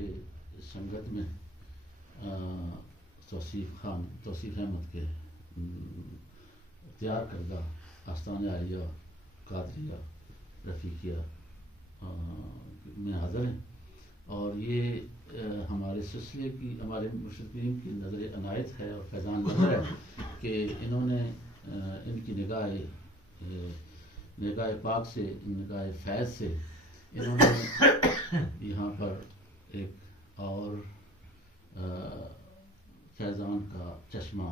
کہ سنگت میں توصیف احمد کے تیار کردہ آستان عالیہ قادریہ رفیقیہ میں حاضر ہیں، اور یہ ہمارے سلسلے کی، ہمارے مرشد کریم کی نظر عنایت ہے اور فیضان نظر ہے کہ انہوں نے ان کی نگاہ پاک سے، نگاہ فیض سے انہوں نے یہاں پر ایک اور فیضان کا چشمہ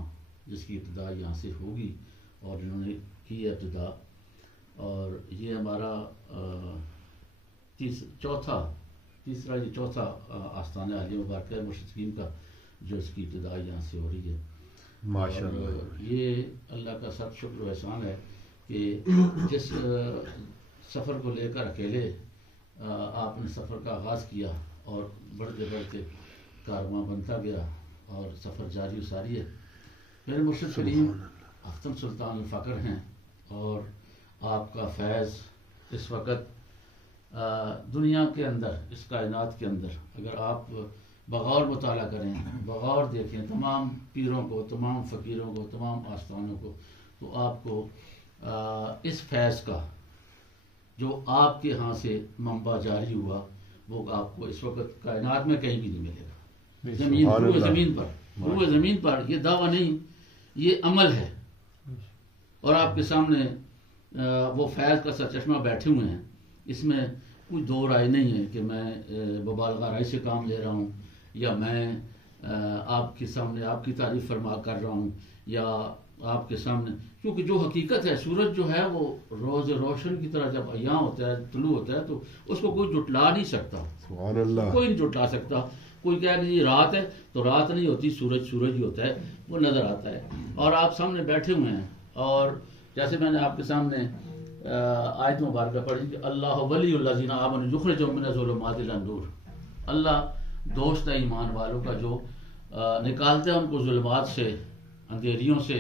جس کی ابتدا یہاں سے ہوگی، اور انہوں نے کی ہے ابتدا، اور یہ ہمارا چوتھا آستانہ عالیہ مبارکہ ہے مرشد کریم کا، جو اس کی ابتدا یہاں سے ہو رہی ہے ماشاءاللہ۔ یہ اللہ کا سب شکر و احسان ہے کہ جس سفر کو لے کر اکیلے آپ نے سفر کا آغاز کیا اور بڑھتے بڑھتے کارواں بنتا گیا اور سفر جاری و ساری ہے۔ میرے مرشد کریم اختم سلطان الفقر ہیں، اور آپ کا فیض اس وقت دنیا کے اندر، اس کائنات کے اندر اگر آپ بغور مطالعہ کریں، بغور دیکھیں تمام پیروں کو، تمام فقیروں کو، تمام آستانوں کو، تو آپ کو اس فیض کا جو آپ کے ہاں سے منبع جاری ہوا وہ آپ کو اس وقت کائنات میں کہیں بھی نہیں ملے گا۔ روح زمین پر یہ دعویٰ نہیں، یہ عمل ہے، اور آپ کے سامنے وہ فیض کا سرچشمہ بیٹھے ہوئے ہیں۔ اس میں کوئی دو رائے نہیں ہے کہ میں مبالغہ رائے سے کام لے رہا ہوں، یا میں آپ کے سامنے آپ کی تعریف فرما کر رہا ہوں، یا آپ کے سامنے، کیونکہ جو حقیقت ہے، سورج جو ہے وہ روز روشن کی طرح جب عیاں ہوتا ہے، طلوع ہوتا ہے، تو اس کو کوئی جھٹلا نہیں سکتا، سبحان اللہ، کوئی نہیں جھٹلا سکتا۔ کوئی کہے کہ یہ رات ہے تو رات نہیں ہوتی، سورج ہی ہوتا ہے، وہ نظر آتا ہے، اور آپ سامنے بیٹھے ہوئے ہیں۔ اور جیسے میں نے آپ کے سامنے آیت مبارکہ پڑھی کہ اللہ ولی الذین آمنوا یخرجهم من الظلمات الی النور، اللہ دوست ہے ایمان والوں کا جو نکالتا ہے ان کو ظلمات سے، اندھیریوں سے،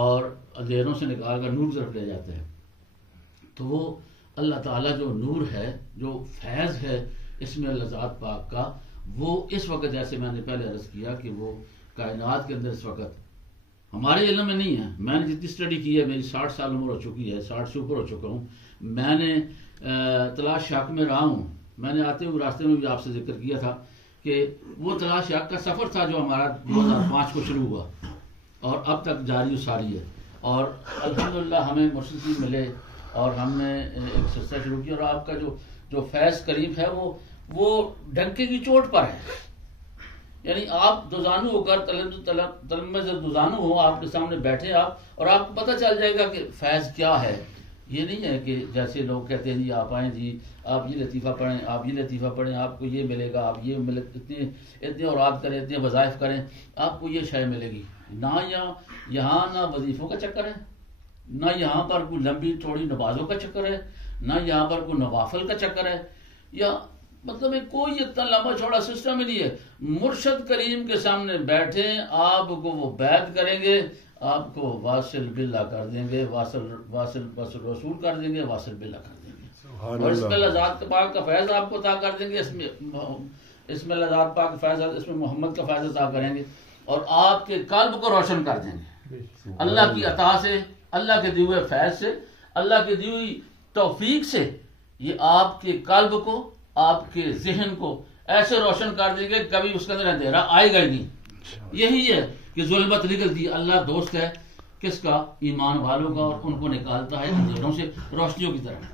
اور اندھیروں سے نکال کر نور طرف لے جاتا ہے۔ تو وہ اللہ تعالیٰ جو نور ہے، جو فیض ہے اس میں اللہ ذات پاک کا، وہ اس وقت جیسے میں نے پہلے عرض کیا کہ وہ کائنات کے اندر اس وقت ہمارے علم میں نہیں ہے۔ میں نے جتنی اسٹڈی کی ہے، میری 60 سال عمر ہو چکی ہے، 60 سے اوپر ہو چکا ہوں، میں نے تلاش حق میں رہا ہوں۔ میں نے آتے ہوئے راستے میں بھی آپ سے ذکر کیا تھا کہ وہ تلاش حق کا سفر تھا جو ہمارا 2005 کو شروع ہوا اور اب تک جاری و ساری ہے، اور الحمدللہ ہمیں مرشد ملے اور ہم نے ایک سلسلہ شروع کیا، اور آپ کا جو فیض کریم ہے وہ ڈنکے کی چوٹ پر ہے، یعنی آپ دوزانو ہو کر طلب میں سے دوزانو ہو، آپ کے سامنے بیٹھے آپ، اور آپ کو پتہ چل جائے گا کہ فیض کیا ہے۔ یہ نہیں ہے کہ جیسے لوگ کہتے ہیں جی آپ آئیں جی آپ یہ لطیفہ پڑھیں، آپ یہ لطیفہ پڑھیں، آپ کو یہ ملے گا، آپ یہ ملے، اتنے اوراد کریں، اتنے وظائف کریں، آپ کو یہ شے ملے گی۔ نہ یہاں نہ وظیفوں کا چکر ہے، نہ یہاں پر کوئی لمبی چوڑی نمازوں کا چکر ہے، نہ یہاں پر کوئی نوافل کا چکر ہے، یا مطلب کوئی اتنا لمبا چوڑا سسٹم ہی نہیں ہے۔ مرشد کریم کے سامنے بیٹھے آپ کو وہ بیعت کریں گے، آپ کو واصل باللہ کر دیں گے، واصل رسول کر دیں گے، واصل باللہ کر دیں گے، اور اس میں اللہ ذات پاک کا فیض آپ کو عطا کر دیں گے، اس میں اللہ ذات پاک کا فیض، اس میں محمد کا فیض عطا کریں گے، اور آپ کے قلب کو روشن کر دیں گے اللہ کی عطا سے، اللہ کے دیے ہوئے فیض سے، اللہ کی دی ہوئی توفیق سے۔ یہ آپ کے قلب کو، آپ کے ذہن کو ایسے روشن کر دیں گے کبھی اس کے اندر اندھیرا آئے گا ہی نہیں۔ یہی ہے کہ ظلمت نکلتی ہے، اللہ دوست ہے کس کا؟ ایمان والوں کا، اور ان کو نکالتا ہے اندھیروں سے روشنیوں کی طرف۔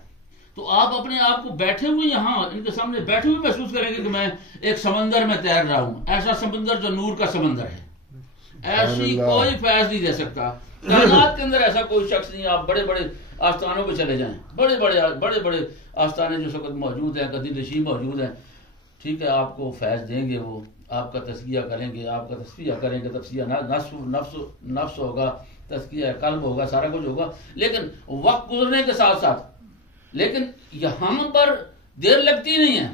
تو آپ اپنے آپ کو بیٹھے ہوئے یہاں ان کے سامنے بیٹھے ہوئے محسوس کریں گے کہ میں ایک سمندر میں تیر رہا ہوں، ایسا سمندر جو نور کا سمندر ہے، ایسی کوئی فیض نہیں دے سکتا کائنات کے اندر، ایسا کوئی شخص نہیں۔ آپ بڑے بڑے آستانوں پہ چلے جائیں، بڑے بڑے آستانے جو سب موجود ہیں، قدیم نشین موجود ہیں، ٹھیک ہے، آپ کو فیض دیں گے، وہ آپ کا تزکیہ کریں گے، آپ کا تصفیہ کریں گے، تزکیہ نفس ہوگا، تزکیہ قلب ہوگا، سارا کچھ ہوگا، لیکن وقت گزرنے کے ساتھ ساتھ، لیکن یہاں پر دیر لگتی نہیں ہے،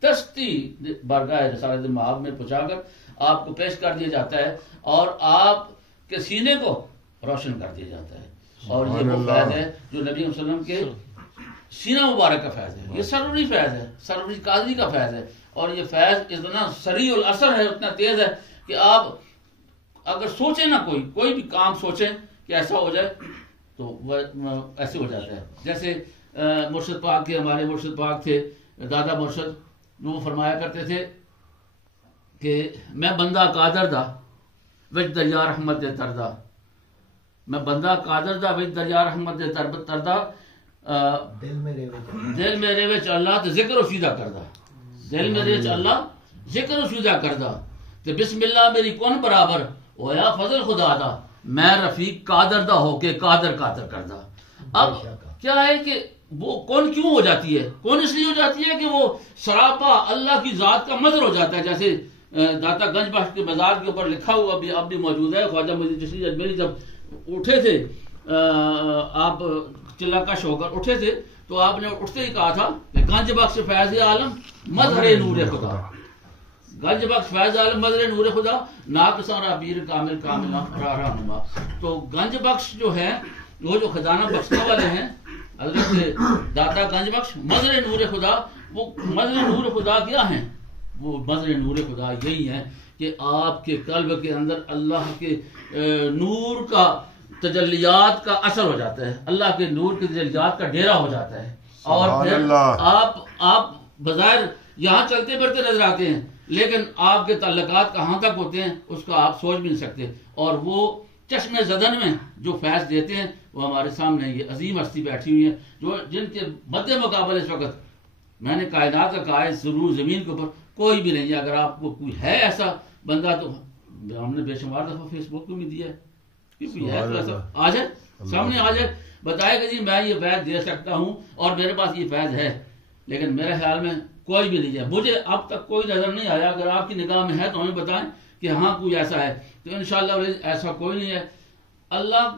تستی بارگاہ رسالت مآب میں پہنچا کر آپ کو پیش کر دیا جاتا ہے، اور آپ کے سینے کو روشن کر دیا جاتا ہے، اور یہ وہ فیض ہے جو نبی صلی اللہ علیہ وسلم کے سینہ مبارک کا فیض ہے، یہ سروری فیض ہے، سروری قادری کا فیض ہے، اور یہ فیض اتنا سریع الاثر ہے، اتنا تیز ہے کہ آپ اگر سوچیں نا کوئی بھی کام سوچیں کہ ایسا ہو جائے تو وہ ایسے ہو جاتا ہے. جیسے مرشد پاک کے، ہمارے مرشد پاک تھے دادا مرشد، وہ فرمایا کرتے تھے کہ میں بندہ قادر دا وچ دریا رحمت دے تردا، میں بندہ قادر دا وچ دریا رحمت دے تردا، دل میرے وچ اللہ تے ذکر و سیدھا کردا، دل میرے وچ اللہ ذکر و سیدھا کردا تے بسم اللہ میری کون برابر ہویا فضل خدا دا، میں رفیق قادر دا ہو کے قادر کردا. اب کیا ہے کہ وہ کون کیوں ہو جاتی ہے؟ کون اس لیے ہو جاتی ہے کہ وہ سراپا اللہ کی ذات کا مظہر ہو جاتا ہے. جیسے داتا گنج بخش کے مزار کے اوپر لکھا ہوا اب بھی موجود ہے، خواجہ معین چشتی اجمیری جب اٹھے تھے، آپ چلا کش ہو کر اٹھے تھے تو آپ نے اٹھتے ہی کہا تھا کہ گنج بخش فیض عالم مظہر نور خدا، گنج بخش فیض عالم مظہر نور خدا، ناقصاں را پیر کامل راہ رہنما. تو گنج بخش جو ہے وہ جو خزانہ بخشنے والے ہیں حضرت داتا گنج بخش مظہر نور خدا، وہ مظہر نور خدا کیا ہیں؟ وہ مظہر نور خدا یہی ہے کہ آپ کے قلب کے اندر اللہ کے نور کا تجلیات کا اثر ہو جاتا ہے، اللہ کے نور کے تجلیات کا ڈیرا ہو جاتا ہے، اور پھر آپ بظاہر یہاں چلتے پھرتے نظر آتے ہیں لیکن آپ کے تعلقات کہاں تک ہوتے ہیں اس کا آپ سوچ بھی نہیں سکتے. اور وہ چشم زدن میں جو فیض دیتے ہیں وہ ہمارے سامنے یہ عظیم ہستی بیٹھی ہوئی ہے، جو جن کے مد مقابل اس وقت میں نے کائنات کا کہا ہے ضرور زمین کے اوپر کوئی بھی نہیں ہے. اگر آپ کو کوئی ہے ایسا بندہ تو ہم نے بے شمار دفعہ فیس بک پہ بھی دیا ہے کہ کوئی ہے تو ایسا آ جائے سامنے، آ جائے بتائے کہ جی میں یہ فیض دے سکتا ہوں اور میرے پاس یہ فیض ہے. لیکن میرے خیال میں کوئی بھی نہیں ہے، مجھے اب تک کوئی نظر نہیں آیا. اگر آپ کی نگاہ میں ہے تو ہمیں بتائیں کہ ہاں کوئی ایسا ہے. تو انشاءاللہ ایسا کوئی نہیں ہے. اللہ